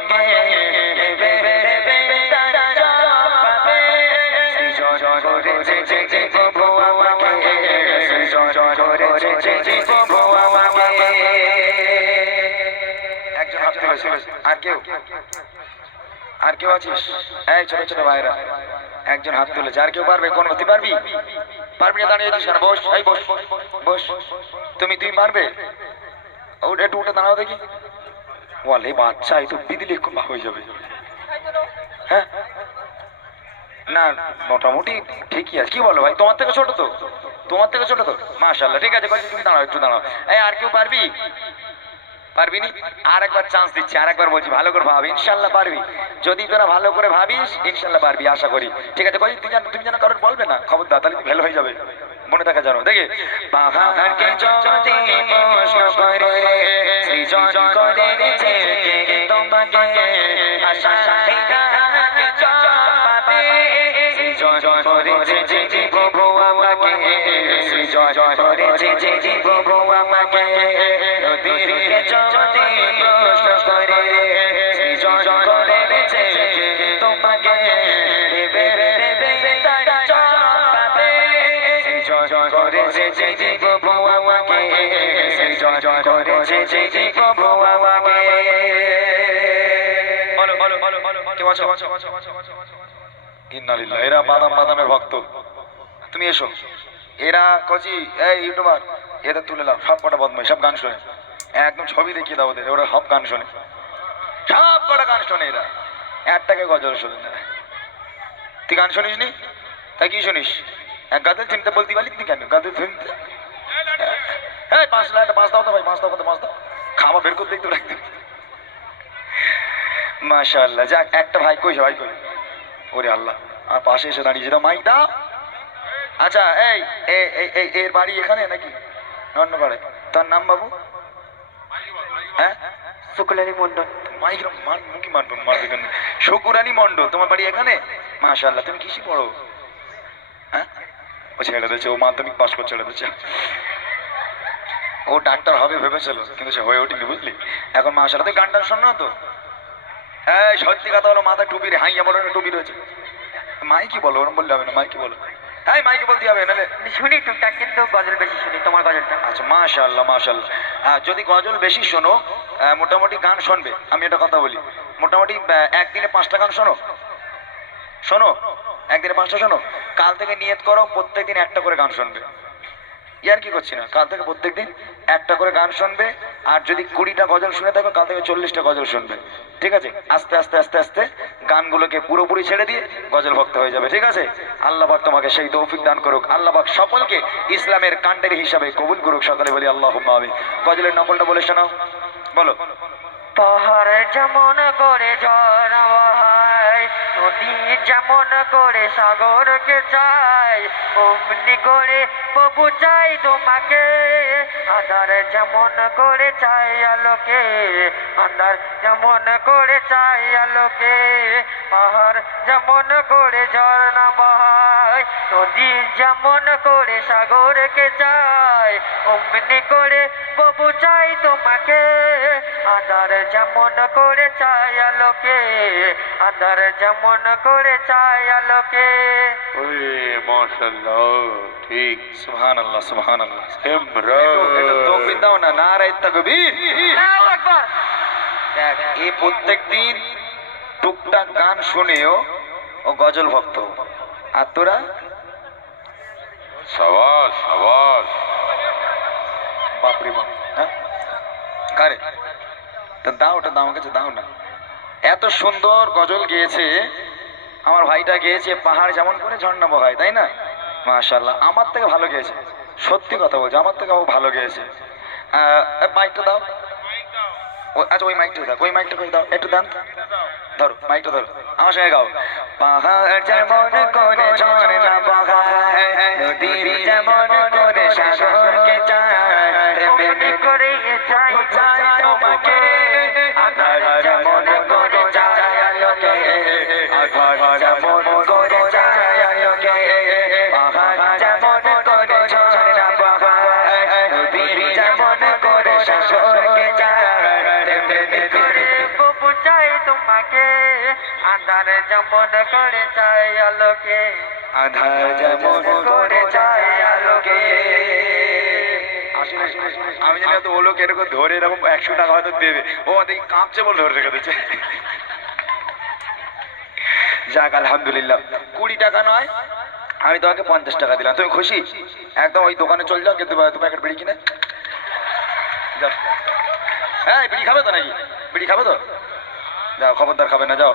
তোমাকে দেবে দেবে তারা পাবে সৃজন করেছে যে প্রভু আমাকে সৃজন করেছে যে প্রভু আমাকে একজন হাত তুলেছে আর কেউ আছিস এই ছোট ছোট ভাইরা একজন হাত তুলেছে আর কেউ পারবে কোন তুই পারবি না দাঁড়িয়েছিস কেন বস এই বস বস তুমি পারবে একটু উঠে দাঁড়াও দেখি বলে বাচ্চা এই তো বিদিলে খুব হয়ে যাবে হ্যাঁ না মোটামুটি ঠিকই আছে কি বলো ভাই তোমার থেকে ছোট তো মাশাআল্লাহ ঠিক আছে তুমি দাঁড়াও একটু দাঁড়াও এই আর কেউ পারবি নি আর একবার চান্স দিচ্ছি আর একবার বলছি ভালো করে ভাবি ইনশাআল্লাহ পারবি যদি তোরা ভালো করে ভাবিস ইনশাআল্লাহ পারবি আশা করি ঠিক আছে কই তুমি জানো কারোর বলবে না খবরদার তাহলে ফেল হয়ে যাবে মনে থাকা জানো দেখে পাহাড়কে যদি প্রশ্ন করে সৃজন করেছে কে তোমাকে আশা হিনাকে পাবে সৃজন করেছে যে প্রভু আমাকে সৃজন করেছে যে প্রভু আমাকে নদীকে যদি প্রশ্ন করে সৃজন করেছে কে তোমাকে দেবে দেবে তারা পাবে সৃজন করেছে যে প্রভু আমাকে সৃজন করেছে যে প্রভু আমাকে বলো বলো বলো কে বলছো ইন্নালিল্লাহ এরা বাদামের ভক্ত তুমি এসো এরা কচি এই ইউটিউবার এদের তুলে নাও সব কটা বদমাই সব গান শোনে একদম ছবি দেখিয়ে দাও ওদের ওরা সব গান শোনে সব কটা গান শোনে এরা একটাকে গজল শোনে না তুই গান শুনিস নি তাই কি শুনিস এক গাদের চিনতে বলতে পারলি তুই কেন গাদের শুনতে হ্যাঁ 5 লাখ 5 দাও তো ভাই 5 দাও কত 5 দাও খাওয়া বের করতে একটু রাখতে মাশাআল্লাহ যাক একটা ভাই কই ওরে আল্লাহ আর পাশে এসে দাঁড়িয়ে যেটা মাইক দাও আচ্ছা এই এর বাড়ি এখানে নাকি অন্য পাড়ে তার নাম বাবু হ্যাঁ শুকুরানী মন্ডল মাইক মুখি মারবে কেন শুকুরানী মন্ডল তোমার বাড়ি এখানে মাশাআল্লাহ তুমি কিসে পড়ো হ্যাঁ ও ছেড়ে দিয়েছে ও মাধ্যমিক পাস করে ছেড়ে দিয়েছে ও ডাক্তার হবে ভেবেছিল কিন্তু সে হয়ে ওঠেনি বুঝলি এখন মাশাআল্লাহ তুই গানটা শোন না তো এই সত্যি কথা হলো মাথা টুপি রে হাইয়া বড় টুপি রয়েছে মাইকি বলো ওরম বললে হবে না মাইকি বলো হ্যাঁ মাইকে বলতে হবে নাহলে শুনি টুকটাক কিন্তু গজল বেশি শুনি তোমার গজলটা আচ্ছা মাশাআল্লাহ যদি গজল বেশি শোনো মোটামুটি গান শুনবে আমি একটা কথা বলি মোটামুটি একদিনে 5টা গান শোনো একদিনে 5টা শোনো কাল থেকে নিয়ত করো প্রত্যেকদিন একটা করে গান শুনবে ইয়ার কি করছি না কাল থেকে প্রত্যেকদিন একটা করে গান শুনবে আর যদি 20টা গজল শুনে থাকো কাল থেকে 40টা গজল শুনবে ঠিক আছে আস্তে আস্তে আস্তে আস্তে গানগুলোকে পুরোপুরি ছেড়ে দিয়ে গজল ভক্ত হয়ে যাবে ঠিক আছে আল্লাহ পাক তোমাকে সেই তৌফিক দান করুক আল্লাহ পাক সকলকে ইসলামের কাণ্ডারি হিসাবে কবুল করুক সকলে বলি আল্লাহুম্মা আমিন গজলের নকলটা বলে শোনাও বলো পাহাড় যেমন করে ঝর্ণা বহায় নদী যেমন করে সাগরকে চাই অমনি করে প্রভু চাই তোমাকে আধার যেমন করে চাই আলোকে আধার যেমন করে চাই আলোকে পাহাড় যেমন করে ঝর্ণা বহায় নদী যেমন করে সাগরকে চাই অমনি করে প্রভু চাই তোমাকে আধার যেমন করে চাই আলোকে আধার যেমন করে চাই আলোকে ওরে মাশাআল্লাহ ঠিক সুবহানাল্লাহ সুবহানাল্লাহ এটা তাকবীর দাও না নারে তাকবীর আল্লাহু আকবার দেখ এই প্রত্যেকদিন টুকটাক গান শুনেও ও গজল ভক্ত আর তোরা সাবাস সাবাস বাপরে বাপ হ্যাঁ কারে তা দাও ওটা দাও কাছে দাও না এত সুন্দর গজল গেয়েছে আমার ভাইটা গেয়েছে পাহাড় যেমন করে ঝর্ণা বহায় তাই না মাশাআল্লাহ আমার থেকে ভালো গেয়েছে সত্যি কথা বলছি আমার থেকে ভালো গেয়েছে মাইকটা দাও আচ্ছা ওই মাইকটা দাও ওই মাইকটা করে দাও একটু দাও ধরো মাইকটা ধরো আমার সঙ্গে গাও পাহাড় যেমন করে ঝর্ণা বহায় নদী যেমন করে সাগরকে চায় তেমনি করে চাই চাই তোমাকে আধার যেমন করে চাই আলোকে আধার যেমন করে চাই আলোকে পাহাড় যেমন করে ঝর্ণা বহায় নদী যেমন করে সাগরকে চায় তেমনি করে প্রভু চাই আমাকে আধার যেমন করে চাই আলোকে আধার যেমন করে যায় আলোকে। আসলে আমি জানি তো ও লোক এরকম ধরে এরকম 100 টাকা হয়তো দেবে, ও দেখি কাঁপছে বলে ধরে রেখে দিচ্ছে। যাক আলহামদুলিল্লাহ, 20 টাকা নয়, আমি তোমাকে 50 টাকা দিলাম, তুমি খুশি? একদম ওই দোকানে চলে যাও, কিন্তু 2 প্যাকেট বিড়ি কিনে যাও। হ্যাঁ বিড়ি খাবে তো নাকি? বিড়ি খাবে তো? যাও, খবরদার খাবে না, যাও।